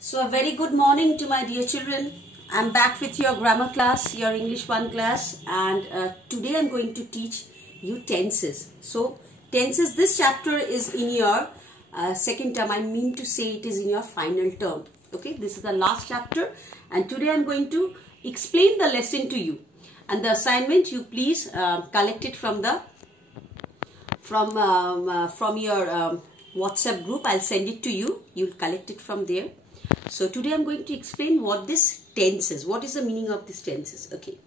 So a very good morning to my dear children. I'm back with your grammar class, your English 1 class, and today I'm going to teach you tenses. So tenses, this chapter is in your second term. I mean to say it is in your final term. Okay, this is the last chapter, and today I'm going to explain the lesson to you. And the assignment, you please collect it from the your WhatsApp group. I'll send it to you. You'll collect it from there. So today I'm going to explain what this tense is. What is the meaning of this tenses? Okay.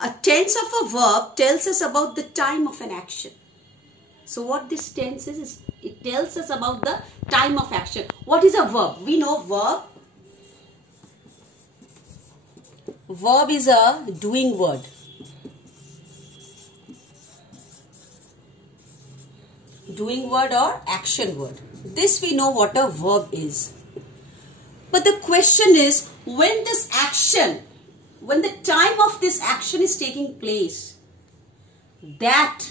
A tense of a verb tells us about the time of an action. So what this tense is it tells us about the time of action. What is a verb? We know verb. Verb is a doing word. Doing word or action word. This we know what a verb is. But the question is, when this action, when the time of this action is taking place, that,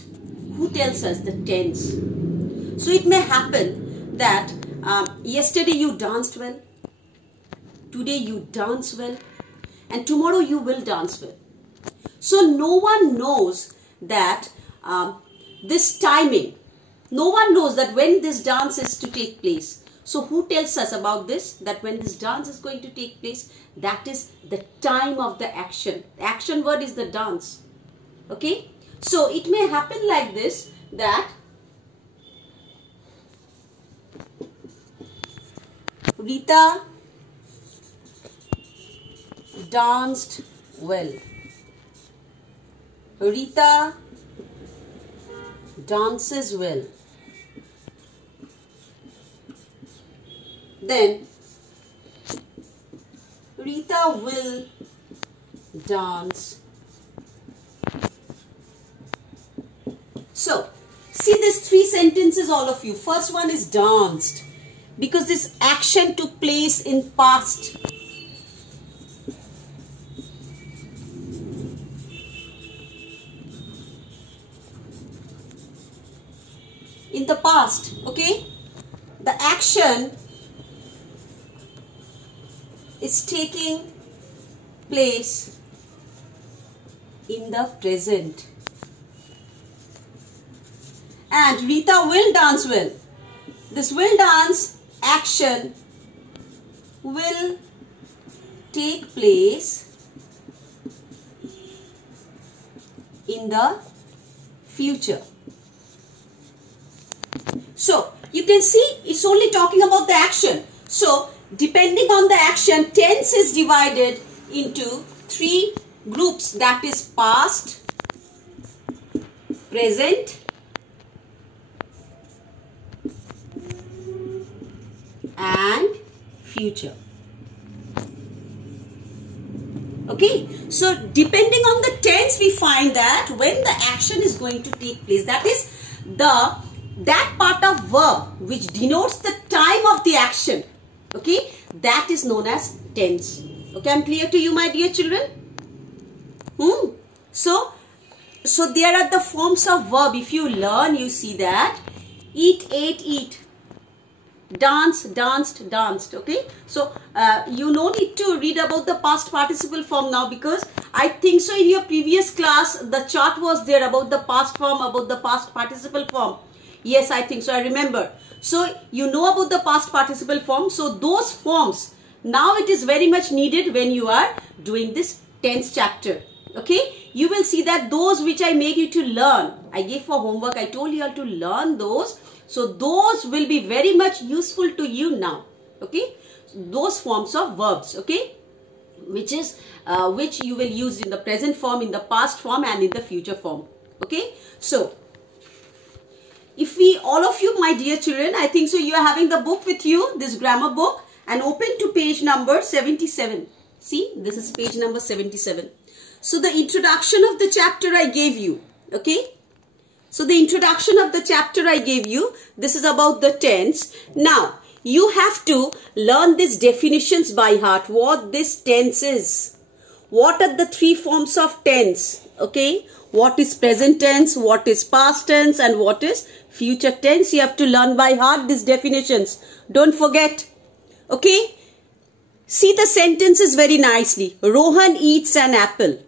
who tells us? The tense. So it may happen that yesterday you danced well, today you dance well, and tomorrow you will dance well. So no one knows that this timing, no one knows that when this dance is to take place. So who tells us about this? That when this dance is going to take place, that is the time of the action. The action word is the dance. Okay. So it may happen like this, that Rita danced well. Rita dances well. Then Rita will dance. So see these three sentences, all of you. First one is danced, because this action took place in past. In the past, okay? The action is taking place in the present. And Rita will dance well. This will dance action will take place in the future. So you can see it's only talking about the action. So depending on the action, tense is divided into three groups, that is past, present, and future. Okay, so depending on the tense, we find that when the action is going to take place, that is that part of verb which denotes the time of the action. Okay, that is known as tense. Okay, I'm clear to you, my dear children? So there are the forms of verb. If you learn, you see that eat, ate, eat, dance, danced, danced. Okay, so you no need to read about the past participle form now, because I think so in your previous class the chart was there about the past form, about the past participle form. Yes, I think so. I remember. So you know about the past participle form. So those forms, now it is very much needed when you are doing this tense chapter. Okay. You will see that those which I made you to learn, I gave for homework, I told you all to learn those. So those will be very much useful to you now. Okay. Those forms of verbs. Okay. Which you will use in the present form, in the past form, and in the future form. Okay. So if all of you, my dear children, I think so you are having the book with you, this grammar book, and open to page number 77. See, this is page number 77. So the introduction of the chapter I gave you, okay? So the introduction of the chapter I gave you, this is about the tense. Now, you have to learn these definitions by heart, what this tense is. What are the three forms of tense, okay? What is present tense, what is past tense, and what is future tense. You have to learn by heart these definitions. Don't forget. Okay. See the sentences very nicely. Rohan eats an apple.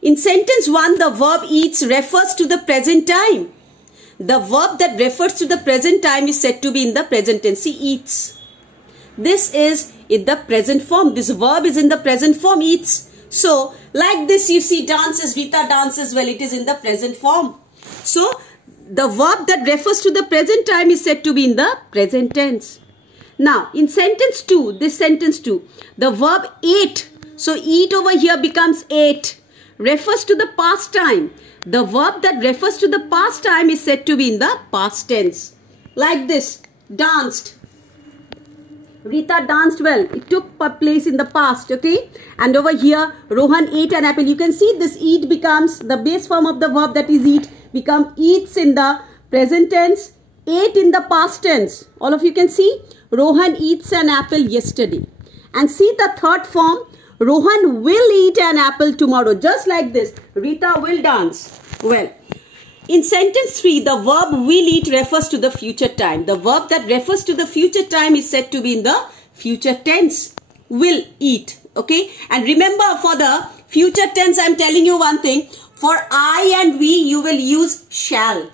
In sentence 1, the verb eats refers to the present time. The verb that refers to the present time is said to be in the present tense. He eats. This is in the present form. This verb is in the present form, eats. So, like this you see dances, Rita dances. Well, it is in the present form. So, the verb that refers to the present time is said to be in the present tense. Now, in sentence 2, this sentence 2, the verb ate. So, eat over here becomes ate. Refers to the past time. The verb that refers to the past time is said to be in the past tense. Like this, danced. Rita danced well. It took place in the past, okay? And over here, Rohan ate an apple. You can see this eat becomes the base form of the verb that is eat. Become eats in the present tense. Ate in the past tense. All of you can see. Rohan eats an apple yesterday. And see the third form. Rohan will eat an apple tomorrow. Just like this. Rita will dance. Well, in sentence 3, the verb will eat refers to the future time. The verb that refers to the future time is said to be in the future tense. Will eat. Okay. And remember, for the future tense, I am telling you one thing. For I and we, you will use shall.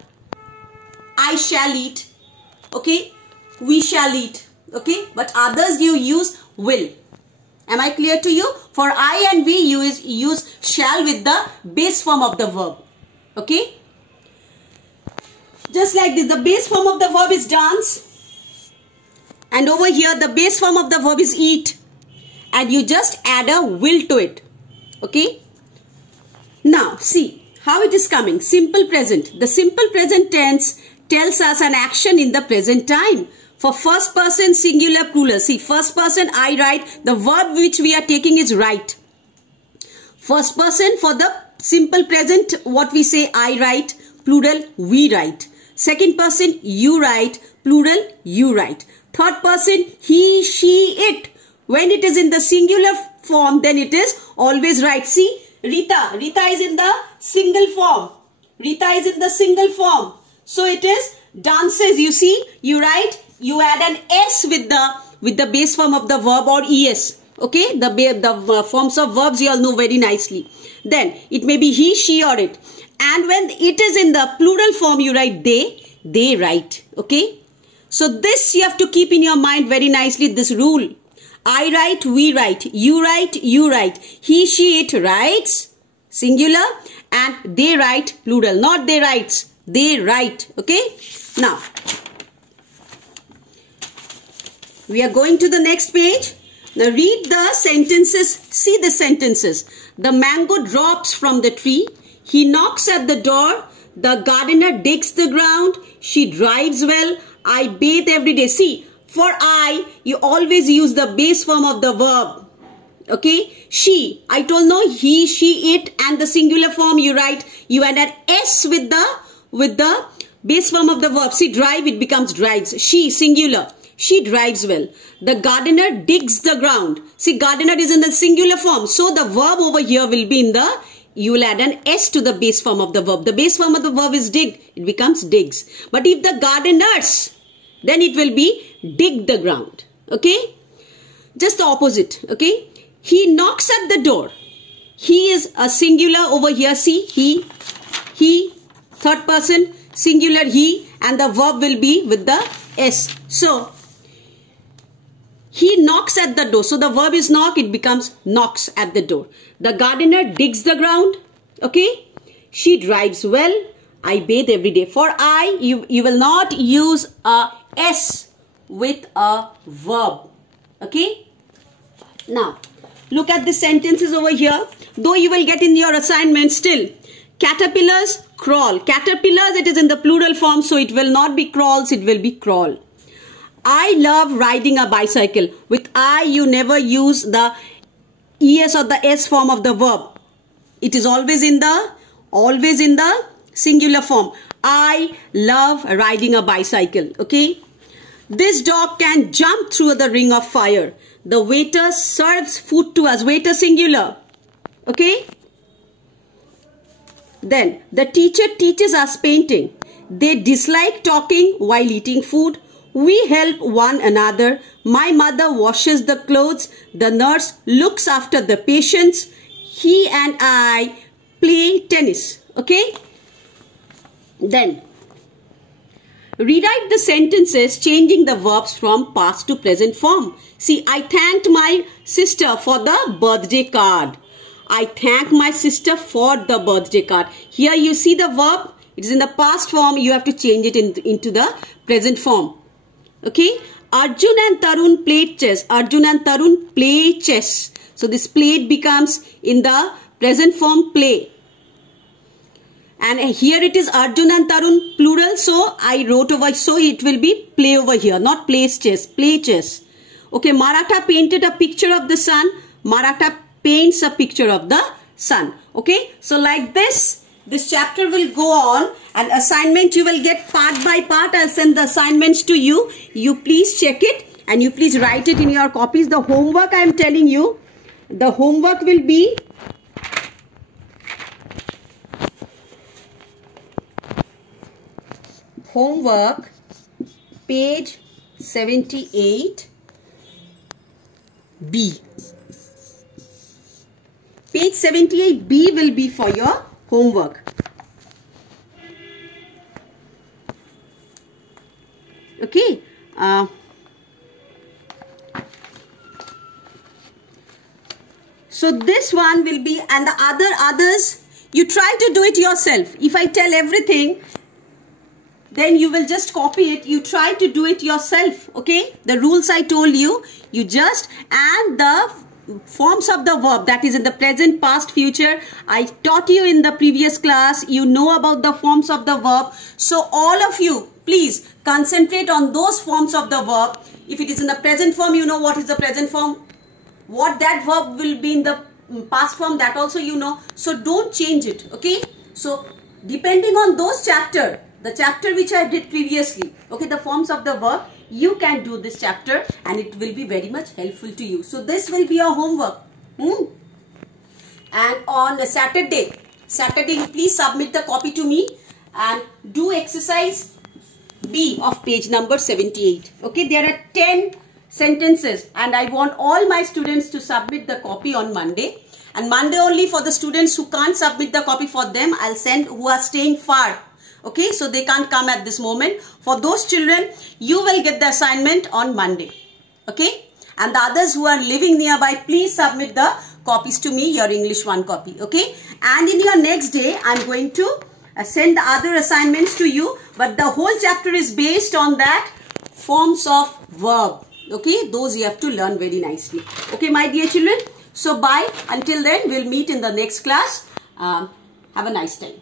I shall eat. Okay. We shall eat. Okay. But others you use will. Am I clear to you? For I and we, you use shall with the base form of the verb. Okay. Just like this, the base form of the verb is dance. And over here, the base form of the verb is eat. And you just add a will to it. Okay. Now, see how it is coming. Simple present. The simple present tense tells us an action in the present time. For first person singular plural. See, first person I write. The verb which we are taking is write. First person for the simple present, what we say I write. Plural we write. Second person you write. Plural you write. Third person he, she, it. When it is in the singular form, then it is always right. See, Rita. Rita is in the single form. Rita is in the single form. So it is dances. You see, you write. You add an S with the base form of the verb or ES. Okay, the forms of verbs you all know very nicely. Then it may be he, she or it. And when it is in the plural form, you write they write. Okay. So this you have to keep in your mind very nicely, this rule. I write, we write, you write, you write. He, she, it writes, singular, and they write, plural. Not they writes, they write. Okay. Now, we are going to the next page. Now read the sentences. See the sentences. The mango drops from the tree. He knocks at the door. The gardener digs the ground. She drives well. I bathe every day. See, for I, you always use the base form of the verb. Okay. She, I told no, he, she, it, and the singular form you write. You add an S with the base form of the verb. See, drive, it becomes drives. She, singular. She drives well. The gardener digs the ground. See, gardener is in the singular form. So, the verb over here will be in the, you will add an S to the base form of the verb. The base form of the verb is dig. It becomes digs. But if the gardeners, then it will be dig the ground. Okay. Just the opposite. Okay. He knocks at the door. He is a singular over here. See, he, third person, singular he, and the verb will be with the S. So, he knocks at the door. So, the verb is knock. It becomes knocks at the door. The gardener digs the ground. Okay. She drives well. I bathe every day. For I, you will not use a S with a verb. Okay. Now, look at the sentences over here. Though you will get in your assignment still. Caterpillars crawl. Caterpillars, it is in the plural form. So, it will not be crawls. It will be crawl. I love riding a bicycle. With I, you never use the ES or the S form of the verb. It is always in the singular form. I love riding a bicycle. Okay. This dog can jump through the ring of fire. The waiter serves food to us. Waiter singular. Okay. Then the teacher teaches us painting. They dislike talking while eating food. We help one another. My mother washes the clothes. The nurse looks after the patients. He and I play tennis. Okay? Then, rewrite the sentences changing the verbs from past to present form. See, I thanked my sister for the birthday card. I thank my sister for the birthday card. Here you see the verb. It is in the past form. You have to change it into the present form. Okay. Arjun and Tarun played chess. Arjun and Tarun play chess. So this played becomes in the present form play. And here it is Arjun and Tarun plural. So I wrote over. So it will be play over here. Not plays chess. Play chess. Okay. Maratha painted a picture of the sun. Maratha paints a picture of the sun. Okay. So like this chapter will go on, and assignment you will get part by part. I'll send the assignments to you. You please check it and you please write it in your copies. The homework I am telling you, the homework will be homework page 78 B. Page 78B will be for your homework. Okay. So this one will be, and the others you try to do it yourself. If I tell everything, then you will just copy it. You try to do it yourself. Okay. The rules I told you, you just, and the forms of the verb, that is in the present, past, future. I taught you in the previous class. You know about the forms of the verb. So all of you, please concentrate on those forms of the verb. If it is in the present form, you know what is the present form. What that verb will be in the past form, that also you know. So don't change it. Okay. So depending on those chapter, the chapter which I did previously, okay, the forms of the verb, you can do this chapter and it will be very much helpful to you. So this will be your homework. And on Saturday, you please submit the copy to me and do exercise B of page number 78. Okay, there are 10 sentences and I want all my students to submit the copy on Monday. And Monday only for the students who can't submit the copy, for them I'll send, who are staying far. Okay, so they can't come at this moment. For those children, you will get the assignment on Monday. Okay, and the others who are living nearby, please submit the copies to me, your English 1 copy. Okay, and in your next day, I'm going to send the other assignments to you. But the whole chapter is based on that forms of verb. Okay, those you have to learn very nicely. Okay, my dear children. So bye. Until then, we'll meet in the next class. Have a nice time.